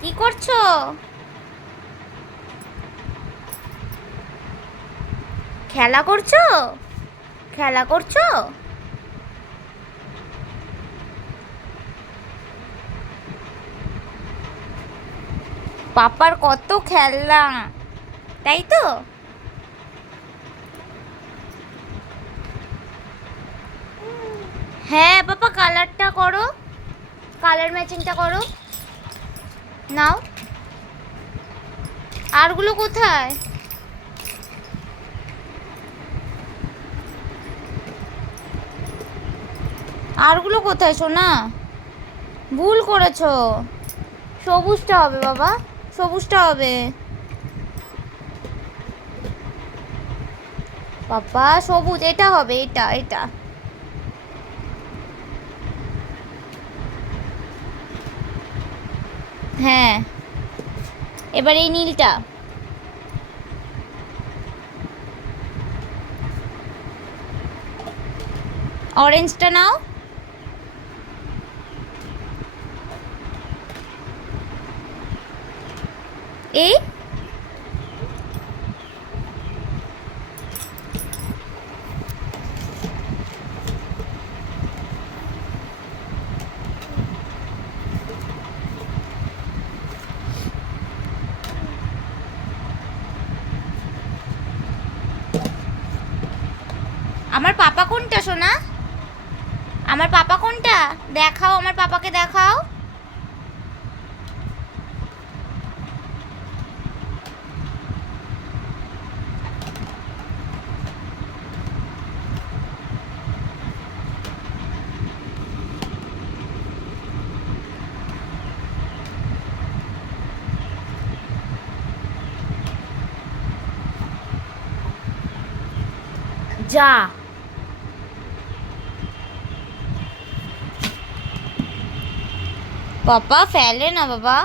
কি করছো? খেলা করছো? খেলা করছো? পাপার কত খেলনা, তাই তো? হ্যাঁ পাপা, কালারটা করো, কালার ম্যাচিংটা করো। নাও। আরগুলো কোথায়? আরগুলো কোথায় সোনা? ভুল করেছো। সবুজটা হবে বাবা, সবুজটা হবে। পাপা সবুজ, এটা হবে, এটা এটা। হ্যাঁ, এবার এই নীলটা। অরেঞ্জটা নাও। এই আমার পাপা কোনটা সোনা? আমার পাপা কোনটা? দেখাও, আমার পাপাকে দেখাও। যা। পাপা ফেলে না বাবা।